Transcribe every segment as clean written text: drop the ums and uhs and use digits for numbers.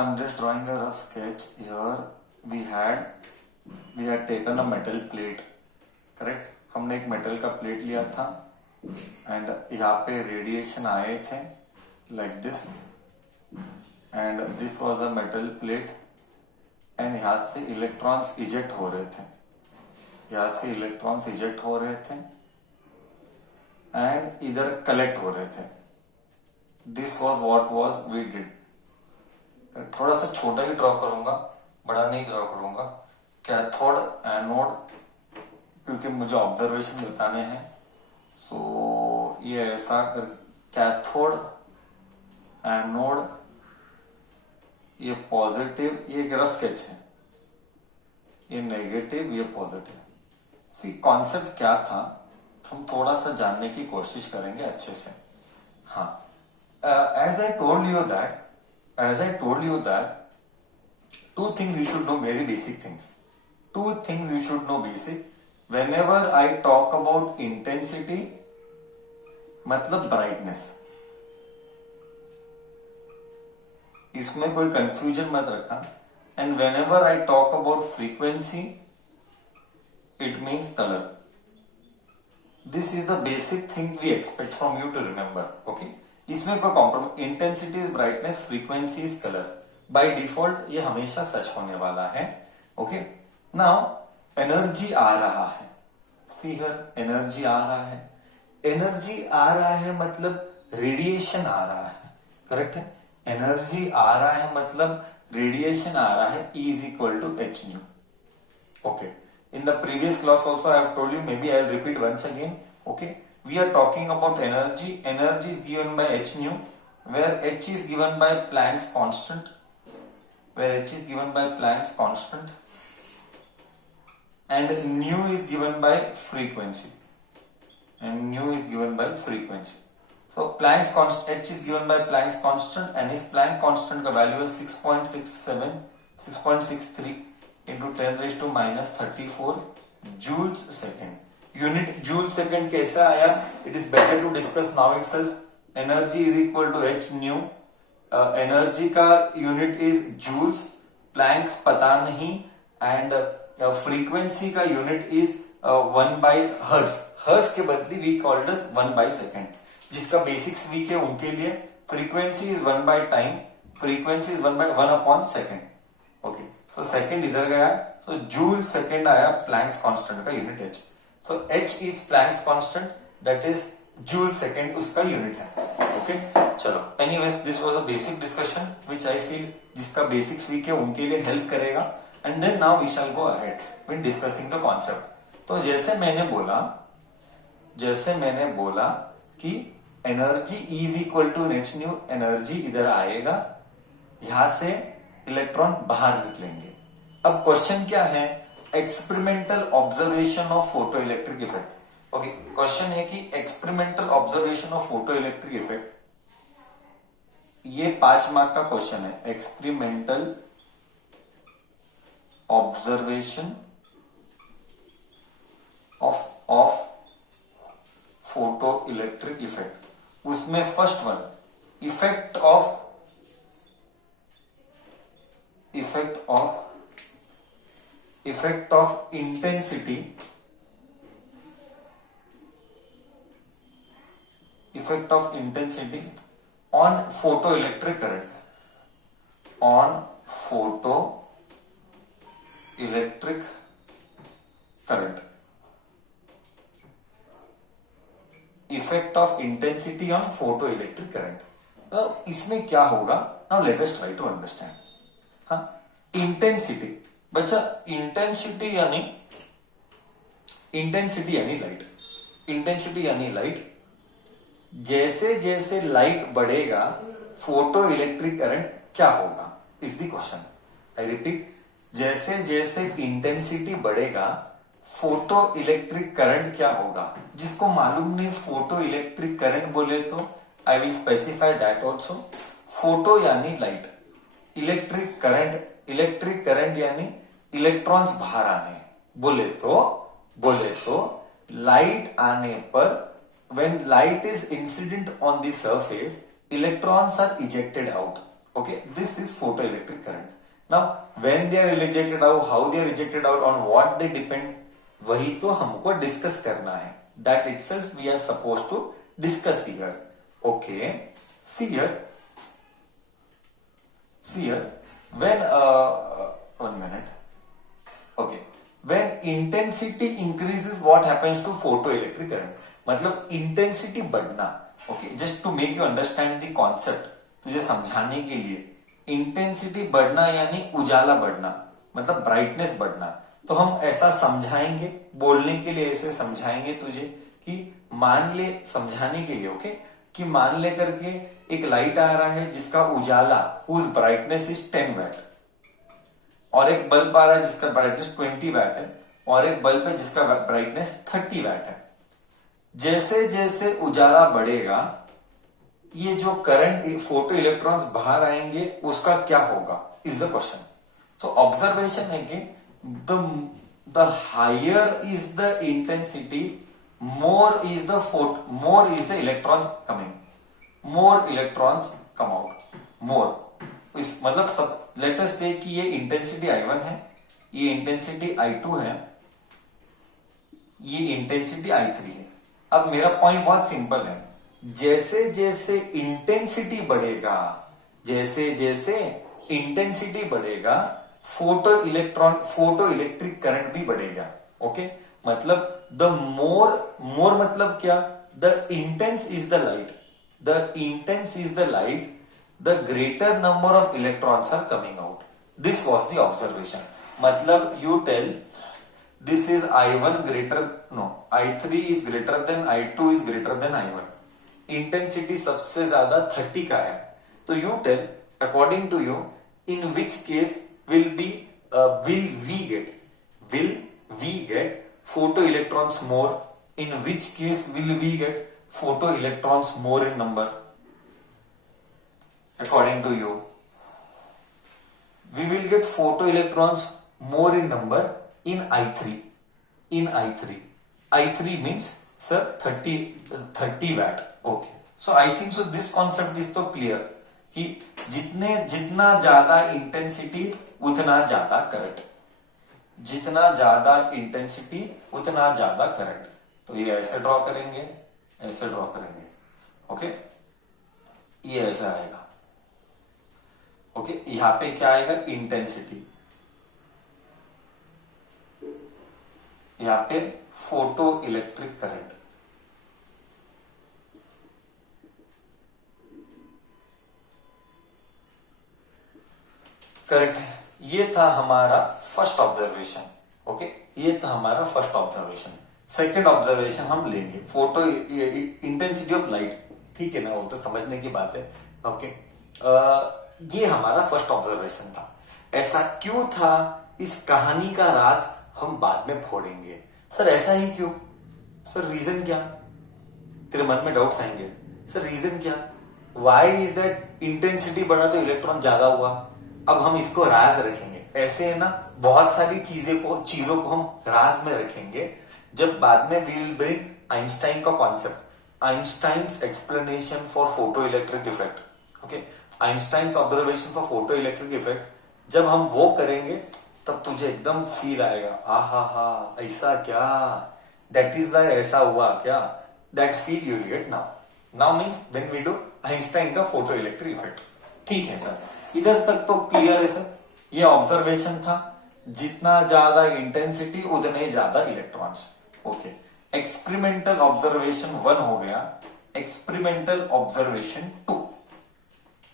I'm just drawing a rough sketch here. We had taken a metal plate, correct? हमने एक metal का plate लिया था and यहाँ पे रेडिएशन आए थे like this and this was a metal plate and यहाँ से इलेक्ट्रॉन्स इजेक्ट हो रहे थे, यहाँ से इलेक्ट्रॉन्स इजेक्ट हो रहे थे एंड इधर कलेक्ट हो रहे थे. This was what was we did. थोड़ा सा छोटा ही ड्रॉ करूंगा, बड़ा नहीं ड्रॉ करूंगा. कैथोड एनोड, क्योंकि मुझे ऑब्जर्वेशन बताने हैं. सो ये ऐसा कर, कैथोड एनोड, ये पॉजिटिव, ये एक रफ स्केच है, ये नेगेटिव, ये पॉजिटिव. सी कॉन्सेप्ट क्या था हम थोड़ा सा जानने की कोशिश करेंगे अच्छे से. हाँ, as I told you that two things you should know, very basic things. Two things you should know basic. Whenever I talk about intensity, मतलब brightness. इसमें कोई confusion मत रखना. And whenever I talk about frequency, it means color. This is the basic thing we expect from you to remember. Okay? इसमें कोई compromise. Intensity is brightness, frequency is color. By default ये हमेशा सच होने वाला है. Okay, now energy आ रहा है. See here, energy आ रहा है. एनर्जी आ रहा है मतलब रेडिएशन आ रहा है, करेक्ट है. एनर्जी आ रहा है मतलब रेडिएशन आ रहा है. E is equal to h nu. Okay, in the previous class also I have told you, maybe I will repeat once again. Okay, we are talking about energy. Energy is given by h nu, where h is given by Planck's constant, and nu is given by frequency, so Planck's constant, h is given by Planck's constant, and his Planck constant का value is 6.63 into 10 raised to minus 34 joules second. Unit joule second कैसा आया? It is better to discuss now itself. Energy is equal to h nu. Energy का unit is joules, Planck's पता नहीं, and frequency का unit is 1 by hertz. Hertz के बदले we called us 1 by second. जिसका basics weak है उनके लिए frequency is 1 by time, frequency is 1 upon second. Okay, so second इधर गया, सो जूल सेकेंड आया प्लैंक्स कांस्टेंट का unit h. So h is Planck's constant, that is joule second उसका unit है. ओके, चलो, anyways this was a basic discussion which I feel जिसका basics weak है उनके लिए हेल्प करेगा. And then now we shall go ahead when discussing the concept. तो जैसे मैंने बोला कि energy is equal to h nu, energy इधर आएगा, यहां से इलेक्ट्रॉन बाहर निकलेंगे. अब क्वेश्चन क्या है? Experimental observation of photo electric effect. Okay, question है कि experimental observation of photo electric effect, ये 5 मार्क का क्वेश्चन है. Experimental observation of photo electric effect. उसमें first one, effect of intensity, effect of intensity on photoelectric current, effect of intensity on photoelectric current. इसमें क्या होगा? Now let us try to understand. हाँ, intensity बच्चा, intensity यानी light. जैसे जैसे light बढ़ेगा फोटो इलेक्ट्रिक करंट क्या होगा is the question. I repeat, जैसे जैसे इंटेंसिटी बढ़ेगा फोटो इलेक्ट्रिक करंट क्या होगा. जिसको मालूम नहीं फोटो इलेक्ट्रिक करंट बोले तो I will specify that also. Photo यानी लाइट, इलेक्ट्रिक करंट यानी इलेक्ट्रॉन्स बाहर आने. बोले तो लाइट आने पर when light is incident on the surface, electrons are ejected out. Okay, this is photoelectric now when they are rejected out, how they are rejected out, on what they depend, वही तो हमको discuss करना है. That itself we are suppose to discuss here. Okay, see here when one minute. Okay, when intensity increases, what happens to photoelectric current? मतलब intensity बढ़ना. Okay, just to make you understand the concept, तुझे समझाने के लिए. Intensity बढ़ना यानी उजाला बढ़ना, मतलब ब्राइटनेस बढ़ना. तो हम ऐसा समझाएंगे, बोलने के लिए ऐसे समझाएंगे तुझे कि मान ले, समझाने के लिए. ओके, कि मान ले करके एक लाइट आ रहा है जिसका उजाला, हुज ब्राइटनेस इज 10 वैट, और एक बल्ब आ रहा है जिसका ब्राइटनेस 20 वैट है, और एक बल्ब है जिसका ब्राइटनेस 30 वैट है. जैसे जैसे उजाला बढ़ेगा, ये जो करंट, फोटो इलेक्ट्रॉन्स बाहर आएंगे, उसका क्या होगा is the question. So observation है कि the higher is the intensity, more is the electrons coming, more electrons come out, more. इस मतलब सब, लेट अस से कि ये इंटेंसिटी I1 है, ये इंटेंसिटी I2 है, ये इंटेंसिटी I3 है. अब मेरा पॉइंट बहुत सिंपल है. जैसे जैसे इंटेंसिटी बढ़ेगा, जैसे जैसे इंटेंसिटी बढ़ेगा, फोटो इलेक्ट्रिक करंट भी बढ़ेगा. ओके, मतलब द मोर मतलब क्या, the intense is the light, the intense is the light, the greater number of electrons are coming out. This was the observation. मतलब you tell this is I1 greater, no, I3 is greater than I2 is greater than I1. Intensity सबसे ज्यादा 30 का है. तो you tell according to you in which case will we get photo electrons more, in which case will we get photo electrons more in number? According to you, we will get photo electrons more in number in I3. I3 means, sir, 30 watt. Okay, so I think so this concept is तो clear कि जितना ज्यादा intensity उतना ज्यादा current, जितना ज्यादा intensity उतना ज्यादा करंट. तो ये ऐसे ड्रॉ करेंगे, ऐसे ड्रॉ करेंगे. ओके, ये ऐसा आएगा. ओके, यहां पे क्या आएगा, इंटेंसिटी, यहां पे फोटो इलेक्ट्रिक करंट. करेक्ट है. ये था हमारा फर्स्ट ऑब्जर्वेशन. ओके, ये था हमारा फर्स्ट ऑब्जर्वेशन. सेकंड ऑब्जर्वेशन हम लेंगे, फोटो इंटेंसिटी ऑफ लाइट. ठीक है ना, वो तो समझने की बात है. ओके, ये हमारा फर्स्ट ऑब्जर्वेशन था. ऐसा क्यों था, इस कहानी का राज हम बाद में फोड़ेंगे. सर ऐसा ही क्यों, सर रीजन क्या, तेरे मन में डाउट्स आएंगे. सर रीजन क्या, वाई इज दैट इंटेंसिटी बढ़ा तो इलेक्ट्रॉन ज्यादा हुआ. अब हम इसको राज रखेंगे. ऐसे है ना, बहुत सारी चीजों को हम राज में रखेंगे. जब बाद में वी विल ब्रिंग आइंस्टाइन का concept, Einstein's explanation for photo electric effect. Okay, Einstein's observation for photo electric effect, जब हम वो करेंगे तब तुझे एकदम फील आएगा, हा ऐसा क्या, दैट इज वाई ऐसा हुआ क्या. That feel you will get now means when we do Einstein का फोटो इलेक्ट्रिक इफेक्ट. ठीक है सर, इधर तक तो क्लियर है सर. ये ऑब्जर्वेशन था, जितना ज्यादा इंटेंसिटी उतने ज्यादा इलेक्ट्रॉन्स. ओके, एक्सपेरिमेंटल ऑब्जर्वेशन 1 हो गया. Experimental observation 2,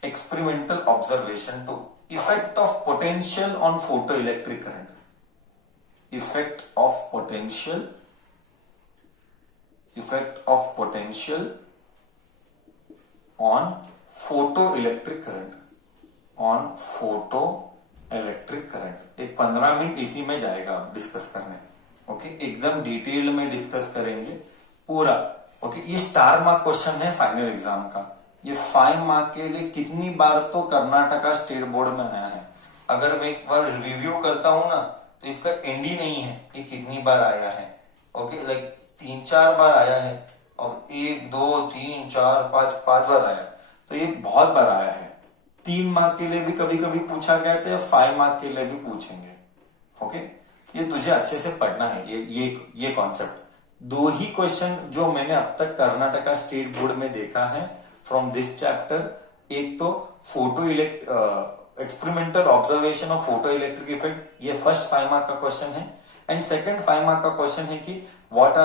experimental observation 2, effect of potential on photo electric current. Effect of potential on photo electric current, on photo electric current. एक 15 मिनट इसी में जाएगा डिस्कस करने. ओके, एकदम डिटेल में डिस्कस करेंगे पूरा. ओके, ये स्टार मार्क क्वेश्चन है फाइनल एग्जाम का. ये 5 मार्क के लिए कितनी बार तो कर्नाटका स्टेट बोर्ड में आया है. अगर मैं एक बार रिव्यू करता हूं ना, तो इसका एंड ही नहीं है ये कितनी बार आया है. ओके, लाइक 3-4 बार आया है, और 1 2 3 4 5 बार आया. तो ये बहुत बार आया है. 3 मार्क के लिए भी कभी कभी पूछा गया था, 5 मार्क के लिए भी पूछेंगे। ओके, ये तुझे अच्छे से पढ़ना है, ये कॉन्सेप्ट। 2 ही क्वेश्चन जो मैंने अब तक कर्नाटका स्टेट बोर्ड में देखा है फ्रॉम दिस चैप्टर, एक तो experimental observation of photo electric effect, ये फर्स्ट 5 मार्क का क्वेश्चन है, एंड सेकंड 5 मार्क का क्वेश्चन है कि what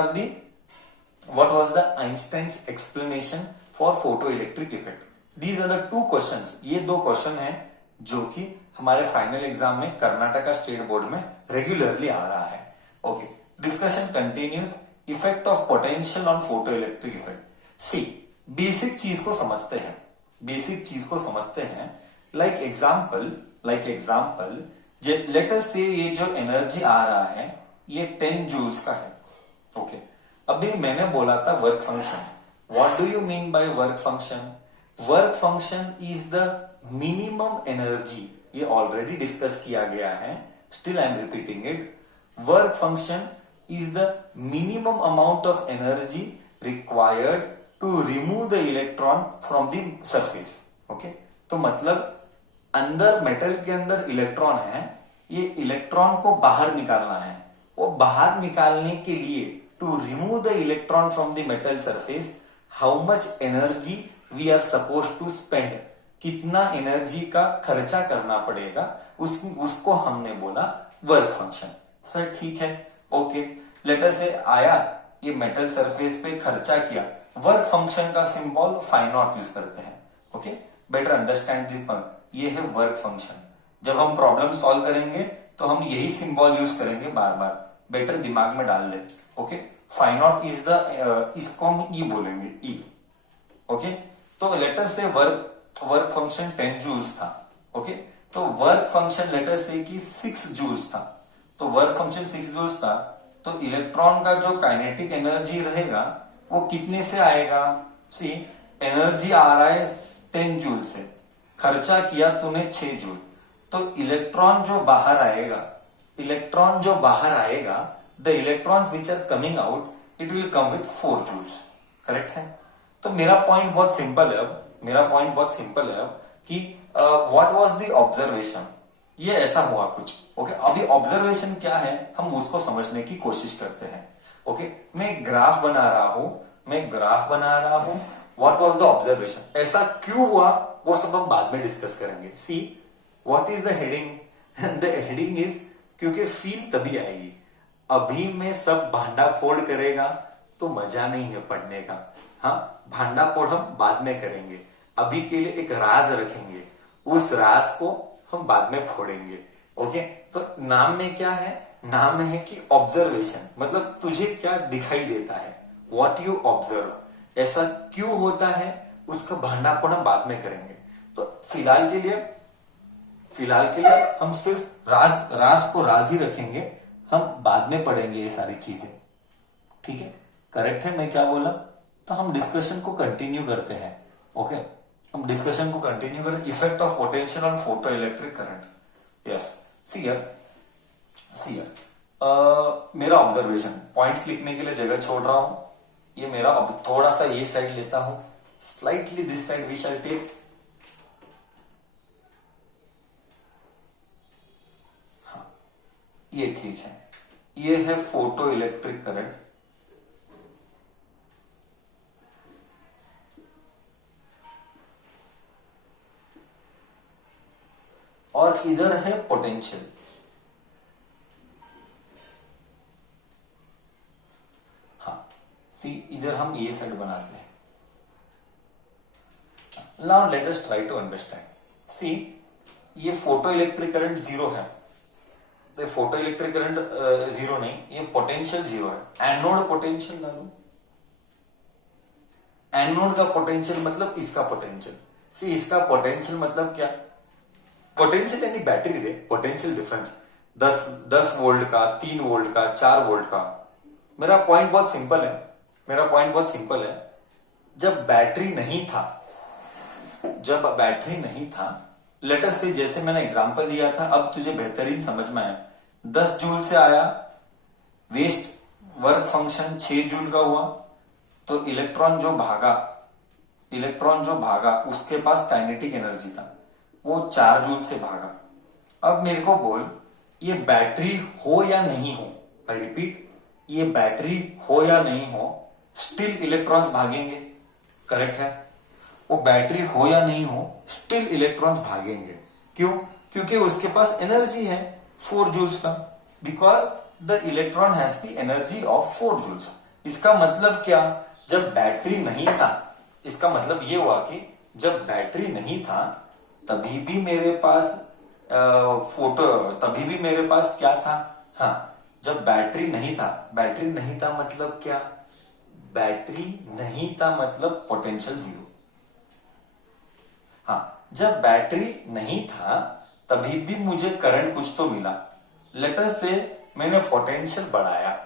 was the Einstein's explanation for photoelectric effect. These are the 2 questions. ये 2 क्वेश्चन हैं जो कि हमारे फाइनल एग्जाम में कर्नाटका स्टेट बोर्ड में रेगुलरली आ रहा है। Okay, discussion continues. Effect of potential on photo electric effect. See, basic चीज को समझते हैं, बेसिक चीज को समझते हैं। लाइक एग्जाम्पल लेट अस से ये जो एनर्जी आ रहा है ये 10 जूल्स का है। ओके, अभी मैंने बोला था work function. What do you mean by work function? Work function is the minimum energy, ये ऑलरेडी डिस्कस किया गया है, still I am repeating it. Work function is the minimum amount of energy required to remove the electron from the surface. Okay, तो मतलब अंदर metal के अंदर electron है, ये इलेक्ट्रॉन को बाहर निकालना है। वो बाहर निकालने के लिए to remove the electron from the metal surface, how much energy we are suppose to spend, कितना एनर्जी का खर्चा करना पड़ेगा, उसको हमने बोला वर्क फंक्शन। सर ठीक है, ओके, लेटर से आया ये मेटल सरफेस पे खर्चा किया, वर्क फंक्शन का सिंबल फाई नॉट यूज करते हैं। Okay, better understand this point, ये है वर्क फंक्शन। जब हम प्रॉब्लम सॉल्व करेंगे तो हम यही सिंबल यूज करेंगे बार बार, बेटर दिमाग में डाल दे। Okay, phi not is the, इसको हम ई बोलेंगे, ई। ओके, तो लेटर से वर्क फंक्शन 10 जूल्स था। ओके, तो वर्क फंक्शन लेटर से कि 6 जूल्स था, तो वर्क फंक्शन 6 जूल्स था, तो इलेक्ट्रॉन का जो काइनेटिक एनर्जी रहेगा वो कितने से आएगा? सी, एनर्जी आ रहा है 10 जूल से, खर्चा किया तूने 6 जूल, तो इलेक्ट्रॉन जो बाहर आएगा, the electrons which are coming out, it will come with 4 joules. Correct है? तो मेरा पॉइंट बहुत सिंपल है अब कि व्हाट वाज द ऑब्जर्वेशन, ये ऐसा हुआ कुछ। ओके, अभी ऑब्जर्वेशन क्या है हम उसको समझने की कोशिश करते हैं। ओके, मैं ग्राफ बना रहा हूं, व्हाट वाज द ऑब्जर्वेशन, ऐसा क्यों हुआ वो सब हम बाद में डिस्कस करेंगे। See, what is the heading? The heading is, क्योंकि फील तभी आएगी, अभी में सब भांडा फोड़ करेगा तो मजा नहीं है पढ़ने का। हाँ, भांडा फोड़ हम बाद में करेंगे, अभी के लिए एक राज रखेंगे, उस राज को हम बाद में फोड़ेंगे। ओके, तो नाम में क्या है? नाम में है कि ऑब्जर्वेशन, मतलब तुझे क्या दिखाई देता है, व्हाट यू ऑब्जर्व, ऐसा क्यों होता है, उसका भांडा फोड़ हम बाद में करेंगे। तो फिलहाल के लिए हम सिर्फ राज को राज ही रखेंगे, हम बाद में पढ़ेंगे ये सारी चीजें। ठीक है, करेक्ट है मैं क्या बोला? तो हम डिस्कशन को कंटिन्यू करते हैं। ओके, हम डिस्कशन को कंटिन्यू करते। Effect of potential on photo electric current. Yes, see here, मेरा ऑब्जर्वेशन, पॉइंट्स लिखने के लिए जगह छोड़ रहा हूं, ये मेरा थोड़ा सा ये साइड लेता हूं, slightly this side we shall take. हाँ, ये ठीक है, ये है फोटो इलेक्ट्रिक करंट, और इधर है पोटेंशियल। हाँ, सी, इधर हम ये साइड बनाते हैं। Now let us try to understand. See, ये फोटो इलेक्ट्रिक करंट 0 है, तो फोटो इलेक्ट्रिक करंट 0 नहीं, ये पोटेंशियल 0 है। एनोड पोटेंशियल डालू, एनोड का पोटेंशियल मतलब इसका पोटेंशियल। सी, इसका पोटेंशियल मतलब क्या? पोटेंशियल यानी बैटरी रे, पोटेंशियल डिफरेंस 10 वोल्ट का, 3 वोल्ट का, 4 वोल्ट का। मेरा पॉइंट बहुत सिंपल है, जब बैटरी नहीं था, लेटेस्ट से जैसे मैंने एग्जांपल दिया था, अब तुझे बेहतरीन समझ में आया। 10 जूल से आया, वेस्ट वर्क फंक्शन 6 जूल का हुआ, तो इलेक्ट्रॉन जो भागा उसके पास काइनेटिक एनर्जी था, वो 4 जूल से भागा। अब मेरे को बोल ये बैटरी हो या नहीं हो, आई रिपीट, ये बैटरी हो या नहीं हो, स्टिल इलेक्ट्रॉन्स भागेंगे, करेक्ट है। वो बैटरी हो या नहीं हो, स्टिल इलेक्ट्रॉन्स भागेंगे। क्यों? क्योंकि उसके पास एनर्जी है 4 जूल्स का, because the electron has the energy of 4 joules. इसका मतलब क्या? जब बैटरी नहीं था, इसका मतलब ये हुआ कि जब बैटरी नहीं था तभी भी मेरे पास तभी भी मेरे पास क्या था? हाँ, जब बैटरी नहीं था, बैटरी नहीं था मतलब क्या? बैटरी नहीं था मतलब पोटेंशियल जीरो। हाँ, जब बैटरी नहीं था तभी भी मुझे करंट कुछ तो मिला। लेटर से मैंने पोटेंशियल बढ़ाया,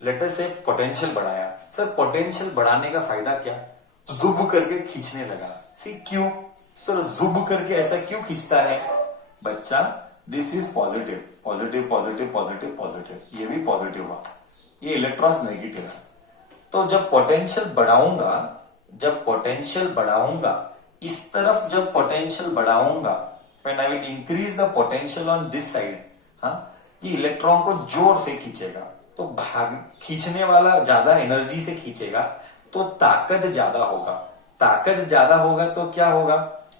लेटर से पोटेंशियल बढ़ाया। सर पोटेंशियल बढ़ाने का फायदा क्या? जुब करके खींचने लगा। सी क्यों? सर जुब करके ऐसा क्यों खींचता है? बच्चा, this is positive, positive positive positive positive, ये भी पॉजिटिव हुआ, ये इलेक्ट्रॉन्स नेगेटिव है। तो जब पोटेंशियल बढ़ाऊंगा, जब पोटेंशियल बढ़ाऊंगा, इस तरफ जब पोटेंशियल बढ़ाऊंगा, when I will increase the potential on this side, हाँ, ये इलेक्ट्रॉन को जोर से खींचेगा। तो भाग खींचने वाला ज्यादा एनर्जी से खींचेगा तो ताकत ज्यादा होगा। ताकत ज्यादा होगा तो क्या होगा?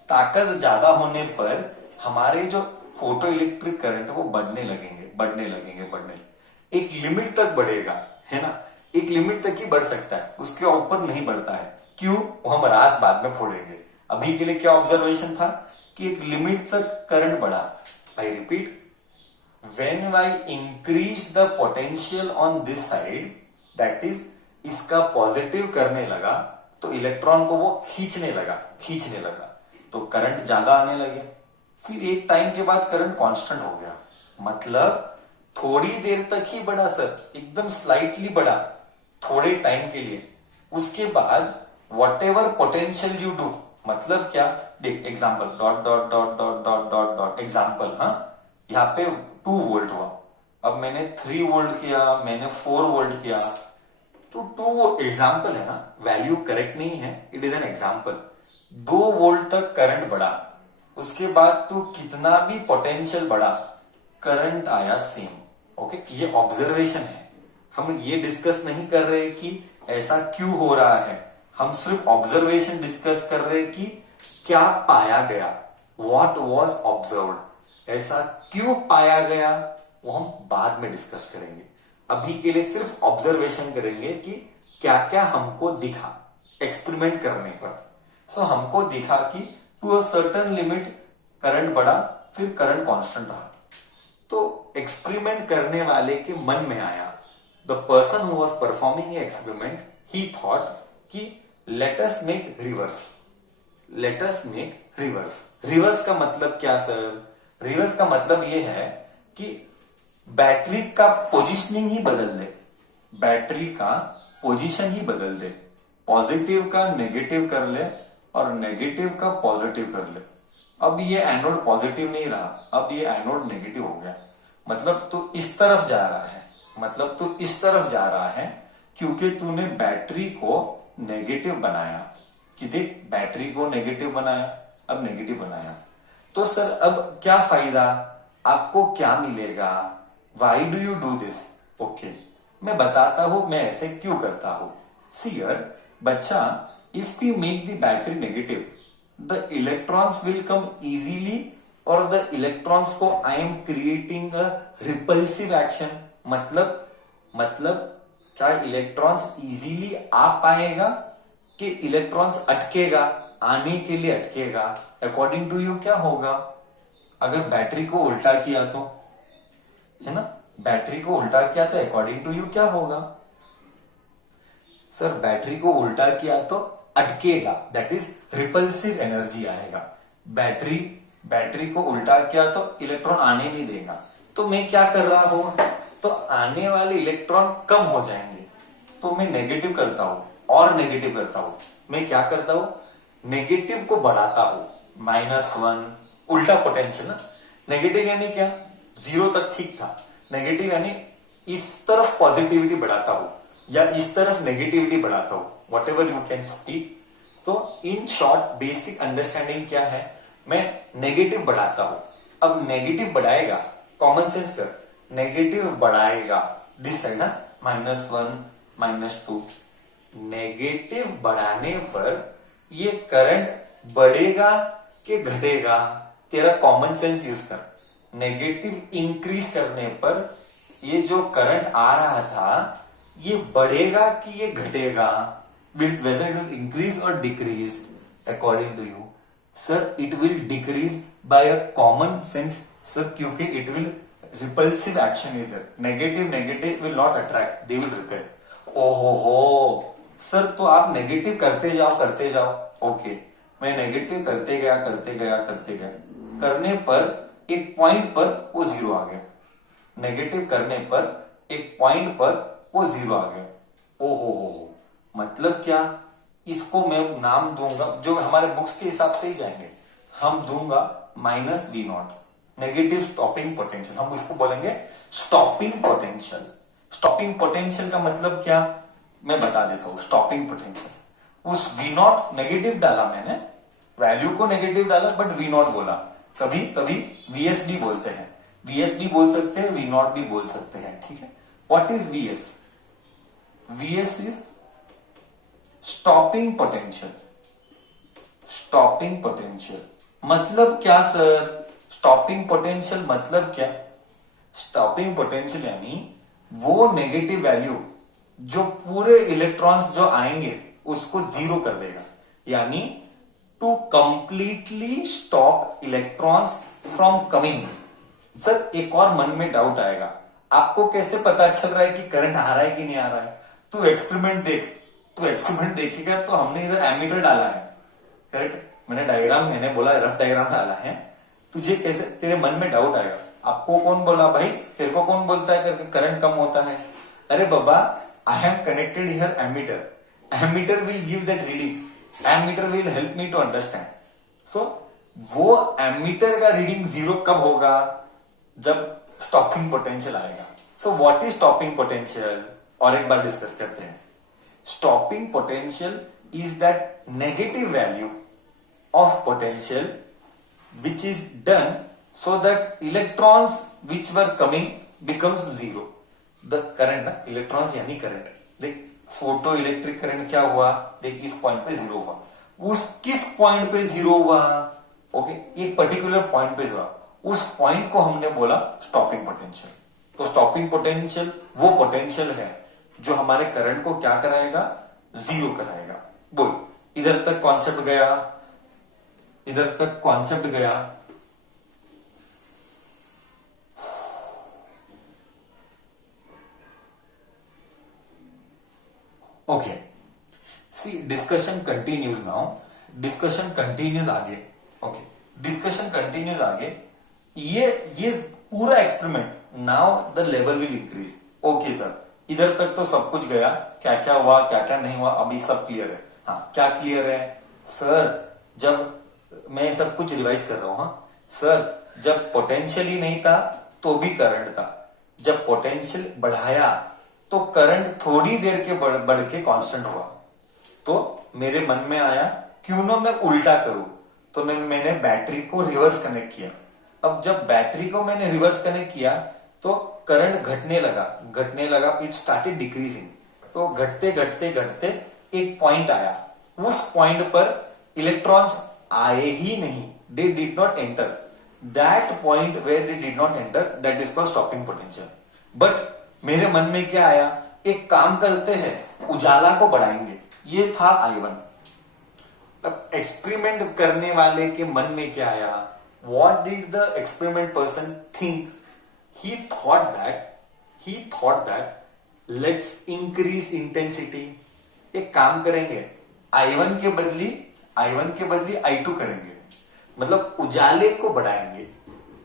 ताकत ज्यादा होने पर हमारे जो फोटो इलेक्ट्रिक करंट वो बढ़ने लगेंगे, बढ़ने लगेंगे, बढ़ने, एक लिमिट तक बढ़ेगा, है ना? एक लिमिट तक ही बढ़ सकता है, उसके ऊपर नहीं बढ़ता है। क्यों? वो हम रास बाद में फोड़ेंगे। अभी के लिए क्या ऑब्जर्वेशन था कि एक लिमिट तक करंट बढ़ा। I repeat, when I increase the potential on this side, that is इसका पॉजिटिव करने लगा तो इलेक्ट्रॉन को वो खींचने लगा, खींचने लगा, तो करंट ज्यादा आने लगे। फिर एक टाइम के बाद करंट कांस्टेंट हो गया, मतलब थोड़ी देर तक ही बढ़ा सर, एकदम स्लाइटली बढ़ा, थोड़े टाइम के लिए। उसके बाद what ever potential you do, मतलब क्या? देख example, dot dot dot dot dot dot dot example, हाँ, यहाँ पे 2 वोल्ट हुआ, अब मैंने 3 वोल्ट किया, मैंने 4 वोल्ट किया, तो 2 एग्जाम्पल है ना, वैल्यू करेक्ट नहीं है, it is an example. 2 volt तक करंट बढ़ा, उसके बाद तू कितना भी पोटेंशियल बढ़ा, करंट आया सेम। ओके, ये ऑब्जर्वेशन है, हम ये डिस्कस नहीं कर रहे कि ऐसा क्यों हो रहा है, हम सिर्फ ऑब्जर्वेशन डिस्कस कर रहे कि क्या पाया गया, वॉट वॉज ऑब्जर्व्ड। ऐसा क्यों पाया गया वो हम बाद में डिस्कस करेंगे, अभी के लिए सिर्फ ऑब्जर्वेशन करेंगे कि क्या क्या हमको दिखा एक्सपेरिमेंट करने पर। सो हमको दिखा कि to a certain limit current बढ़ा, फिर करंट कांस्टेंट रहा। तो एक्सपेरिमेंट करने वाले के मन में आया, the person who was performing a experiment, he thought कि let us make reverse, let us make reverse. Reverse का मतलब क्या सर? रिवर्स का मतलब यह है कि बैटरी का पोजीशनिंग ही बदल दे, बैटरी का पोजीशन ही बदल दे, पॉजिटिव का नेगेटिव कर ले और नेगेटिव का पॉजिटिव कर ले। अब ये एनोड पॉजिटिव नहीं रहा, अब ये एनोड नेगेटिव हो गया, मतलब तू इस तरफ जा रहा है, मतलब तू इस तरफ जा रहा है क्योंकि तूने बैटरी को नेगेटिव बनाया। कि देख, बैटरी को नेगेटिव बनाया, अब नेगेटिव बनाया, तो सर अब क्या फायदा, आपको क्या मिलेगा? Why do you do this? Okay, मैं बताता हूं मैं ऐसे क्यों करता हूं। सी हियर बच्चा, if we make the battery negative, the electrons will come easily, और द इलेक्ट्रॉन्स को I am creating a repulsive action. मतलब क्या इलेक्ट्रॉन्स इजीली आ पाएगा कि इलेक्ट्रॉन्स अटकेगा, आने के लिए अटकेगा? अकॉर्डिंग टू यू क्या होगा? अगर बैटरी को उल्टा किया तो, है ना, बैटरी को उल्टा किया तो अकॉर्डिंग टू यू क्या होगा? सर बैटरी को उल्टा किया तो अटकेगा, दैट इज रिपल्सिव एनर्जी आएगा। बैटरी को उल्टा किया तो इलेक्ट्रॉन आने नहीं देगा, तो मैं क्या कर रहा हूं, तो आने वाले इलेक्ट्रॉन कम हो जाएंगे, तो मैं नेगेटिव करता हूं और नेगेटिव करता हूं। मैं क्या करता हूं, नेगेटिव को बढ़ाता हूं, -1, उल्टा पोटेंशियल ना। नेगेटिव यानी क्या, 0 तक ठीक था, नेगेटिव यानी इस तरफ पॉजिटिविटी बढ़ाता हूं या इस तरफ नेगेटिविटी बढ़ाता हूं, what ever you can speak. तो इन शॉर्ट बेसिक अंडरस्टैंडिंग क्या है, मैं नेगेटिव बढ़ाता हूं, अब नेगेटिव बढ़ाएगा, कॉमन सेंस कर, नेगेटिव बढ़ाएगा दिस साइड ना, -1 -2, नेगेटिव बढ़ाने पर ये करंट बढ़ेगा कि घटेगा, तेरा कॉमन सेंस यूज कर। नेगेटिव इंक्रीज करने पर ये जो करंट आ रहा था ये बढ़ेगा कि ये घटेगा, whether it will increase or decrease according to you? Sir, it will decrease by a common sense, sir, क्योंकि it will repulsive action is there. Negative will not attract, they will repel. ओहो हो sir, तो आप negative करते जाओ, okay, मैं negative करते गया, करने पर एक पॉइंट पर वो जीरो आ गया, नेगेटिव करने पर एक पॉइंट पर वो जीरो आ गया। ओहो हो, मतलब क्या, इसको मैं नाम दूंगा, जो हमारे बुक्स के हिसाब से ही जाएंगे, हम दूंगा -V0, नेगेटिव स्टॉपिंग पोटेंशियल, हम इसको बोलेंगे स्टॉपिंग पोटेंशियल। स्टॉपिंग पोटेंशियल का मतलब क्या, मैं बता देता हूं। स्टॉपिंग पोटेंशियल, उस V0 नेगेटिव डाला मैंने, वैल्यू को नेगेटिव डाला, बट V0 बोला, कभी कभी VS भी बोलते हैं, VS भी बोल सकते हैं, V0 भी बोल सकते हैं, ठीक है। What is VS? VS is stopping potential. Stopping potential मतलब क्या सर? स्टॉपिंग पोटेंशियल मतलब क्या? स्टॉपिंग पोटेंशियल यानी वो नेगेटिव वैल्यू जो पूरे इलेक्ट्रॉन्स जो आएंगे उसको जीरो कर देगा, यानी to completely stop electrons from coming. Sir, एक और मन में डाउट आएगा, आपको कैसे पता चल रहा है कि करंट आ रहा है कि नहीं आ रहा है? तू एक्सपेरिमेंट देख, तू एक्सपेरिमेंट देखेगा तो हमने इधर एमीटर डाला है, करेक्ट, मैंने बोला रफ डायग्राम डाला है, तुझे कैसे, तेरे मन में डाउट आएगा, आपको कौन बोला भाई, तेरे को कौन बोलता है करके करंट कम होता है? अरे बाबा, I am connected here ammeter, ammeter will give that reading, ammeter will help me to understand. So वो एमीटर का रीडिंग जीरो कब होगा? जब स्टॉपिंग पोटेंशियल आएगा। So what is stopping potential? और एक बार डिस्कस करते हैं। Stopping potential is that negative value of potential which is done so that electrons which were coming becomes zero. The current ना, electrons यानी करंट, देख photo electric current क्या हुआ, देख इस पॉइंट पे जीरो हुआ, उस किस पॉइंट पे जीरो हुआ, ओके, एक पर्टिकुलर पॉइंट पे हुआ, उस पॉइंट को हमने बोला स्टॉपिंग पोटेंशियल। तो स्टॉपिंग पोटेंशियल वो पोटेंशियल है जो हमारे करंट को क्या कराएगा, जीरो कराएगा। बोल, इधर तक कॉन्सेप्ट गया, इधर तक कॉन्सेप्ट गया। Okay, see discussion continues now, discussion continues आगे, ओके, डिस्कशन कंटिन्यूज आगे। ये पूरा experiment, now the level will increase. Okay sir, इधर तक तो सब कुछ गया, क्या क्या हुआ क्या क्या नहीं हुआ अभी सब क्लियर है। हाँ, क्या क्लियर है सर? जब मैं सब कुछ रिवाइज कर रहा हूं, हाँ सर, जब पोटेंशियल ही नहीं था तो भी करंट था, जब पोटेंशियल बढ़ाया तो करंट थोड़ी देर के बढ़ के कांस्टेंट हुआ। तो मेरे मन में आया क्यों ना मैं उल्टा करूं, तो मैंने बैटरी को रिवर्स कनेक्ट किया। अब जब बैटरी को मैंने रिवर्स कनेक्ट किया तो करंट घटने लगा, इट स्टार्टेड डिक्रीजिंग। तो घटते घटते घटते एक पॉइंट आया, उस पॉइंट पर इलेक्ट्रॉन्स आए ही नहीं, they did not enter that point where they did not enter, that is called stopping potential. But मेरे मन में क्या आया, एक काम करते हैं, उजाला को बढ़ाएंगे, ये था I1। अब एक्सपेरिमेंट करने वाले के मन में क्या आया, what did the experiment person think? He thought that let's increase intensity। एक काम करेंगे, I1 के बदली I2 करेंगे, मतलब उजाले को बढ़ाएंगे।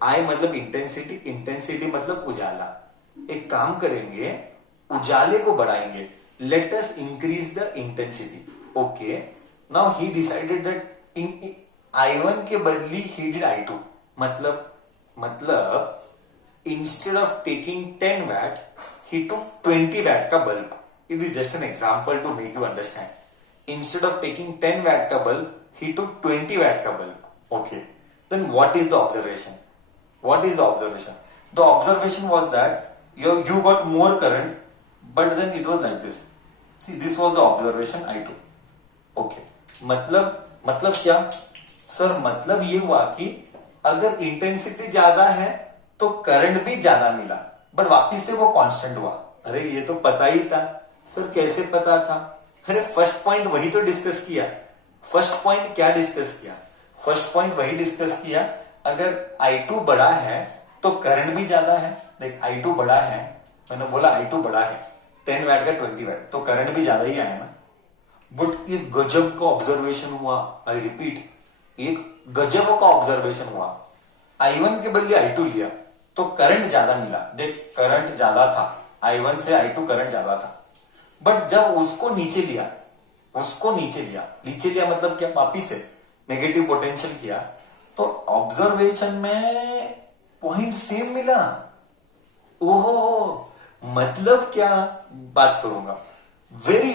I मतलब इंटेंसिटी, इंटेंसिटी मतलब उजाला। एक काम करेंगे, उजाले को बढ़ाएंगे, let us increase the intensity. Okay, now he decided that in I1 के बदली ही डिड I2। मतलब instead of taking 10 watt he took 20 watt का bulb. It is just an example to make you understand. Instead of taking 10 watt का bulb, he took 20 watt का bulb. Okay. Then what is the observation? What is the observation? The observation was that you got more current, but then it was like this. See, this was the observation I2. Okay. मतलब क्या sir? मतलब ये हुआ कि अगर intensity ज्यादा है तो करंट भी ज्यादा मिला, बट वापिस से वो कांस्टेंट हुआ। अरे ये तो पता ही था सर। कैसे पता था? अरे फर्स्ट पॉइंट वही तो डिस्कस किया। फर्स्ट पॉइंट क्या डिस्कस किया? फर्स्ट पॉइंट वही डिस्कस किया, अगर I2 बड़ा है तो करंट भी ज्यादा है। देख I2 बड़ा है, मैंने बोला I2 बड़ा है, 10 वैट का 20 वैट, तो करंट भी ज्यादा ही आया ना। बट एक गजब का ऑब्जर्वेशन हुआ। आई रिपीट, एक गजब का ऑब्जर्वेशन हुआ। I1 के बदले I2 लिया तो करंट ज्यादा मिला। देख करंट ज्यादा था, I1 से I2 करंट ज्यादा था। बट जब उसको नीचे लिया मतलब क्या? वापिस से नेगेटिव पोटेंशियल किया तो ऑब्जर्वेशन में पॉइंट सेम मिला। ओहो, मतलब क्या? बात करूंगा। वेरी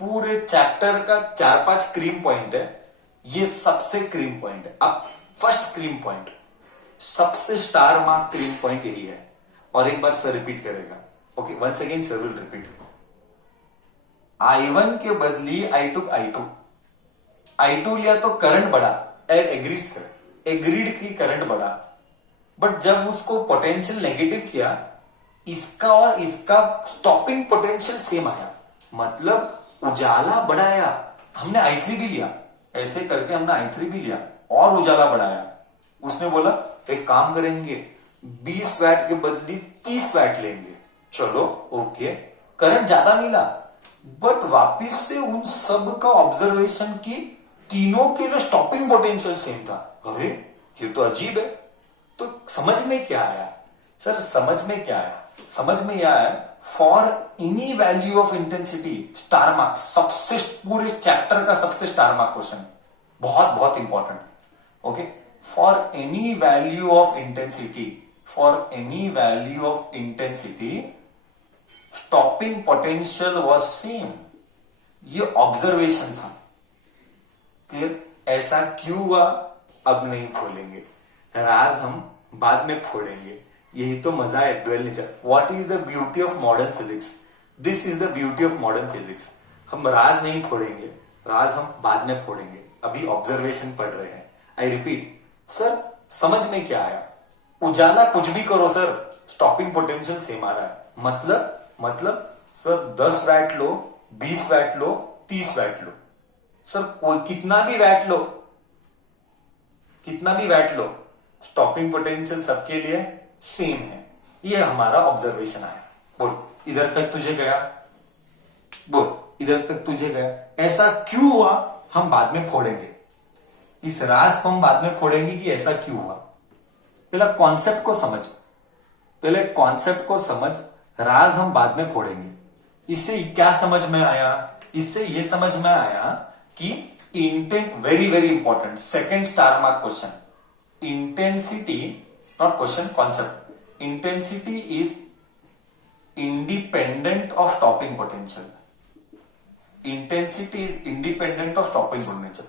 पूरे चैप्टर का 4-5 क्रीम पॉइंट है, ये सबसे क्रीम पॉइंट है। अब फर्स्ट क्रीम पॉइंट, सबसे स्टार मार्क क्रीम पॉइंट यही है। और एक बार सर रिपीट करेगा। Okay, once again sir will repeat. I1 के बदली I2 लिया तो करंट बढ़ा। एग्रीड सर, एग्रीड की करंट बढ़ा। बट जब उसको पोटेंशियल नेगेटिव किया, इसका और इसका स्टॉपिंग पोटेंशियल सेम आया। मतलब उजाला बढ़ाया। हमने I3 भी लिया, ऐसे करके हमने I3 भी लिया और उजाला बढ़ाया। उसने बोला एक काम करेंगे, 20 वैट के बदली 30 वैट लेंगे। चलो ओके, करंट ज्यादा मिला, बट वापिस से उन सब का ऑब्जर्वेशन की तीनों के लिए स्टॉपिंग पोटेंशियल सेम था। अरे ये तो अजीब है। तो समझ में क्या आया सर? समझ में क्या आया? समझ में यह आया, for any value of intensity star mark, सबसे पूरे चैप्टर का सबसे स्टार मार्क क्वेश्चन, बहुत बहुत important. Okay, for any value of intensity stopping potential was same. ये ऑब्जर्वेशन था। क्लियर? ऐसा क्यों हुआ अब नहीं खोलेंगे, राज हम बाद में फोड़ेंगे। यही तो मजा है dual nature. What is the beauty of modern physics? This is the beauty of modern physics. हम राज नहीं फोड़ेंगे, राज हम बाद में फोड़ेंगे। अभी ऑब्जर्वेशन पढ़ रहे हैं। आई रिपीट सर, समझ में क्या आया? उजाला कुछ भी करो सर, स्टॉपिंग पोटेंशियल सेम आ रहा है। मतलब सर 10 वैट लो, 20 वैट लो, 30 वैट लो, सर कोई कितना भी वैट लो, स्टॉपिंग पोटेंशियल सबके लिए सेम है। ये हमारा ऑब्जर्वेशन आया। बोल इधर तक तुझे गया? बोल इधर तक तुझे गया? ऐसा क्यों हुआ हम बाद में फोड़ेंगे। इस राज को हम बाद में फोड़ेंगे कि ऐसा क्यों हुआ। पहले कॉन्सेप्ट को समझ, राज हम बाद में फोड़ेंगे। इससे क्या समझ में आया? इससे ये समझ में आया कि very important second star mark question, intensity not question, concept. Intensity is independent of stopping potential. Intensity is independent of stopping potential.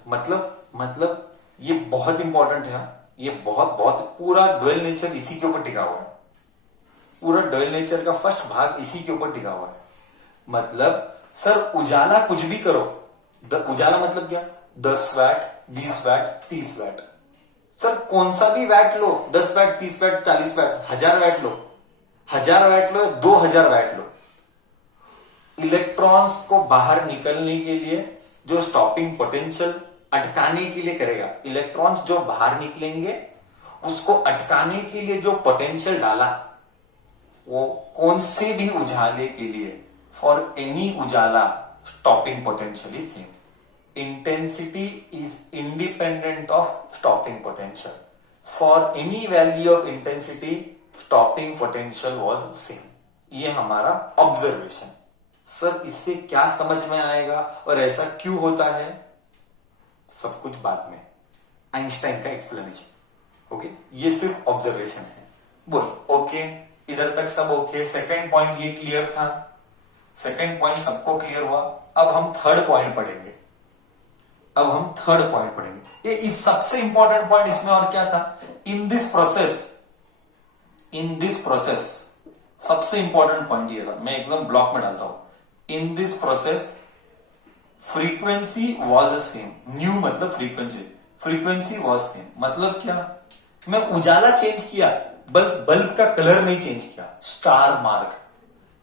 मतलब ये बहुत इंपॉर्टेंट है। ये बहुत पूरा ड्वेल नेचर इसी के ऊपर टिका हुआ है। पूरा ड्वेल नेचर का फर्स्ट भाग इसी के ऊपर टिका हुआ है। मतलब सर उजाला कुछ भी करो, उजाला मतलब क्या? 10 वैट, 20 वैट, 30 वैट। सर कौन सा भी वैट लो, 10 वैट, 30 वैट, 40 वैट, 1000 वैट लो, 2000 वैट लो। इलेक्ट्रॉन्स को बाहर निकलने के लिए जो स्टॉपिंग पोटेंशियल अटकाने के लिए करेगा, इलेक्ट्रॉन्स जो बाहर निकलेंगे उसको अटकाने के लिए जो पोटेंशियल डाला, वो कौन से भी उजाले के लिए, for any Ujala stopping potential is same. Intensity is independent of stopping potential. For any value of intensity stopping potential was same. ये हमारा ऑब्जर्वेशन। सर इससे क्या समझ में आएगा और ऐसा क्यों होता है, सब कुछ बाद में, आइंस्टाइन का एक्सप्लेनेशन। ओके, ये सिर्फ ऑब्जर्वेशन है। बोल ओके, इधर तक सब ओके। सेकंड पॉइंट ये क्लियर था, सेकंड पॉइंट सबको क्लियर हुआ। अब हम थर्ड पॉइंट पढ़ेंगे। अब हम थर्ड पॉइंट पढ़ेंगे। ये इस सबसे इंपॉर्टेंट पॉइंट इसमें और क्या था, इन दिस प्रोसेस सबसे इंपॉर्टेंट पॉइंट ये था, मैं एकदम ब्लॉक में डालता हूं। In this process frequency was same, new मतलब फ्रीक्वेंसी वॉज सेम मतलब क्या, मैं उजाला चेंज किया, बल्ब का कलर नहीं चेंज किया, स्टार मार्क।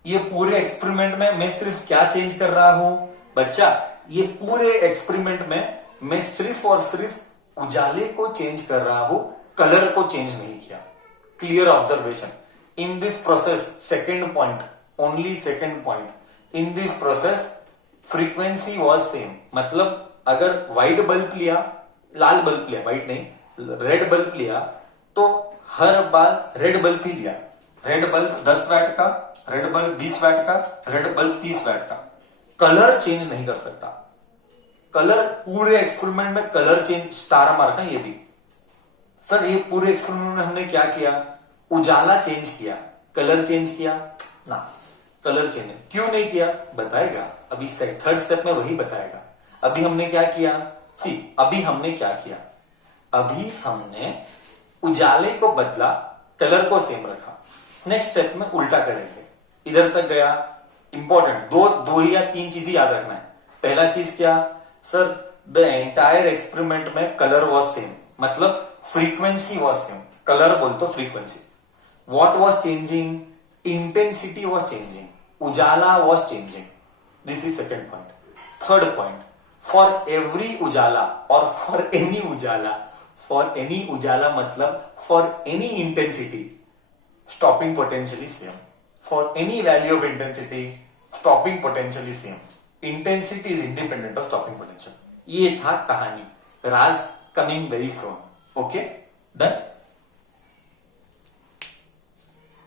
ये पूरे एक्सपेरिमेंट में मैं सिर्फ क्या चेंज कर रहा हूं बच्चा, ये पूरे एक्सपेरिमेंट में मैं सिर्फ और सिर्फ उजाले को चेंज कर रहा हूं, कलर को चेंज नहीं किया। Clear observation. In this process, second point, only second point, in this process frequency was same मतलब अगर व्हाइट बल्ब लिया, लाल बल्ब लिया, व्हाइट नहीं रेड बल्ब लिया, तो हर बार रेड बल्ब ही लिया। रेड बल्ब 10 वैट का, रेड बल्ब 20 वैट का, रेड बल्ब 30 वैट का, कलर चेंज नहीं कर सकता। कलर पूरे एक्सपेरिमेंट में कलर चेंज, स्टार मार्क है ये भी। सर ये पूरे एक्सपेरिमेंट में हमने क्या किया, उजाला चेंज किया, कलर चेंज किया ना, कलर चेंज क्यों नहीं किया बताएगा अभी, थर्ड स्टेप में वही बताएगा। अभी हमने क्या किया, अभी हमने क्या किया, अभी हमने उजाले को बदला, कलर को सेम रखा। नेक्स्ट स्टेप में उल्टा करेंगे, इधर तक गया। इंपॉर्टेंट दो ही या तीन चीजें याद रखना है। पहला चीज क्या सर, द एंटायर एक्सपेरिमेंट में कलर वॉज सेम मतलब फ्रीक्वेंसी वॉज सेम, कलर बोल तो frequency. What was changing, intensity was changing, उजाला was changing. This is second point. Third point, for every उजाला और फॉर एनी उजाला मतलब for any intensity stopping potential is same. For any value of intensity stopping potential is same. Intensity is independent of stopping potential. ये था कहानी। Raj coming very soon. Okay done.